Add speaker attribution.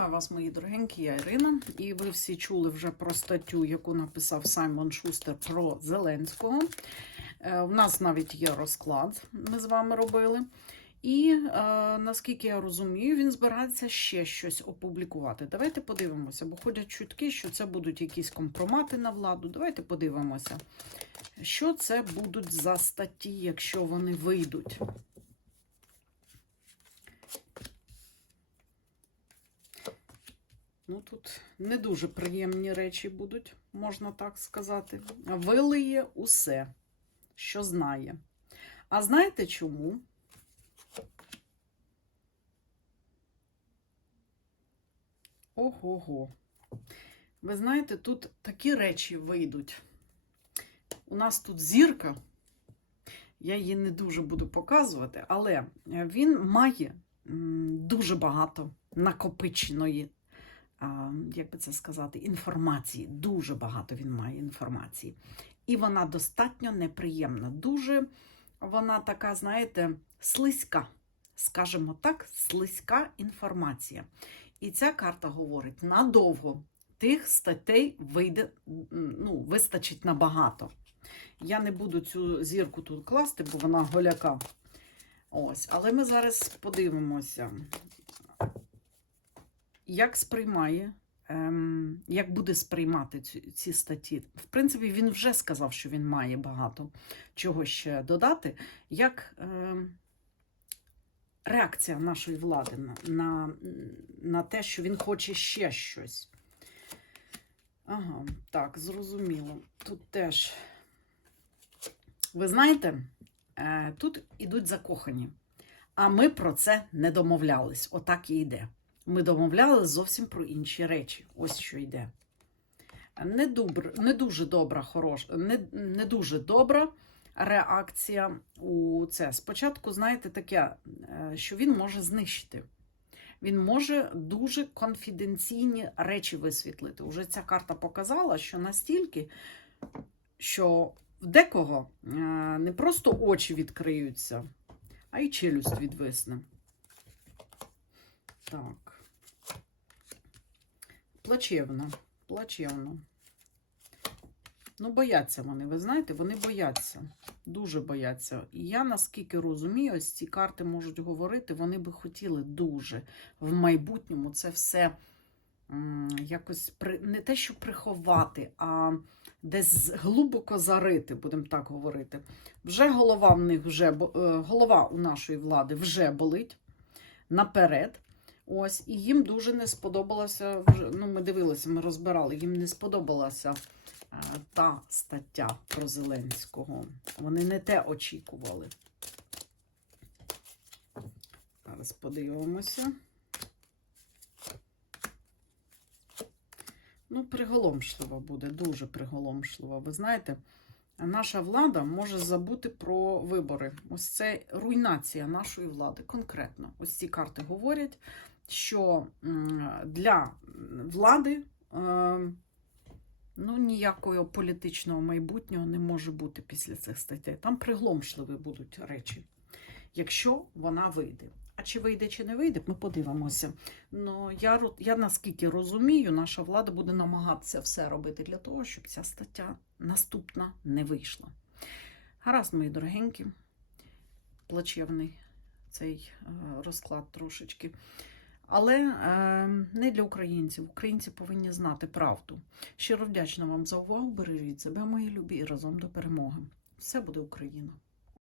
Speaker 1: Вітаю вас, мої дорогенькі, я Ірина. І ви всі чули вже про статтю, яку написав Саймон Шустер про Зеленського. Е, У нас навіть є розклад, ми з вами робили. І е, наскільки я розумію, він збирається ще щось опублікувати. Давайте подивимося, бо ходять чутки, що це будуть якісь компромати на владу. Давайте подивимося, що це будуть за статті, якщо вони вийдуть. Ну, тут не дуже приємні речі будуть, можна так сказати. Вилиє усе, що знає. А знаєте чому? Ого-го. Ви знаєте, тут такі речі вийдуть. У нас тут зірка, я її не дуже буду показувати, але він має дуже багато накопиченої як би це сказати, інформації. Дуже багато він має інформації. І вона достатньо неприємна. Дуже вона така, знаєте, слизька. Скажімо так, слизька інформація. І ця карта говорить надовго. Тих статей вийде, ну, вистачить набагато. Я не буду цю зірку тут класти, бо вона голяка. Ось, але ми зараз подивимося, як сприймає, ем, як буде сприймати ці, статті. В принципі, він вже сказав, що він має багато чого ще додати. Як ем, реакція нашої влади на, на, на те, що він хоче ще щось. Ага, так, зрозуміло. Тут теж, ви знаєте, е, тут ідуть закохані. А ми про це не домовлялись. Отак і йде. Ми домовлялися зовсім про інші речі. Ось що йде. Не, добр, не дуже добра, хорош, не, не дуже добра реакція у це. Спочатку, знаєте, таке, е, що він може знищити. Він може дуже конфіденційні речі висвітлити. Уже ця карта показала, що настільки, що в декого е, не просто очі відкриються, а й челюсть відвисне. Так. Плачевно, плачевно. Ну, бояться вони, ви знаєте, вони бояться. Дуже бояться. І я, наскільки розумію, ось ці карти можуть говорити, вони би хотіли дуже в майбутньому це все якось не те, що приховати, а десь глибоко зарити, будемо так говорити. Вже голова в них вже е, голова у нашої влади вже болить наперед. Ось, і їм дуже не сподобалося. Ну, ми дивилися, ми розбирали, їм не сподобалася е, та стаття про Зеленського. Вони не те очікували. Зараз подивимося. Ну, приголомшлива буде, дуже приголомшлива. Ви знаєте, наша влада може забути про вибори. Ось це руйнація нашої влади конкретно. Ось ці карти говорять, що для влади е, ну, ніякого політичного майбутнього не може бути після цих статей. Там приголомшливі будуть речі, якщо вона вийде. А чи вийде, чи не вийде, ми подивимося. Ну, я, я наскільки розумію, наша влада буде намагатися все робити для того, щоб ця стаття наступна не вийшла. Гаразд, мої дорогенькі, плачевний цей е, розклад трошечки. Але е, не для українців. Українці повинні знати правду. Щиро вдячна вам за увагу. Бережіть себе, мої любі, і разом до перемоги. Все буде Україна!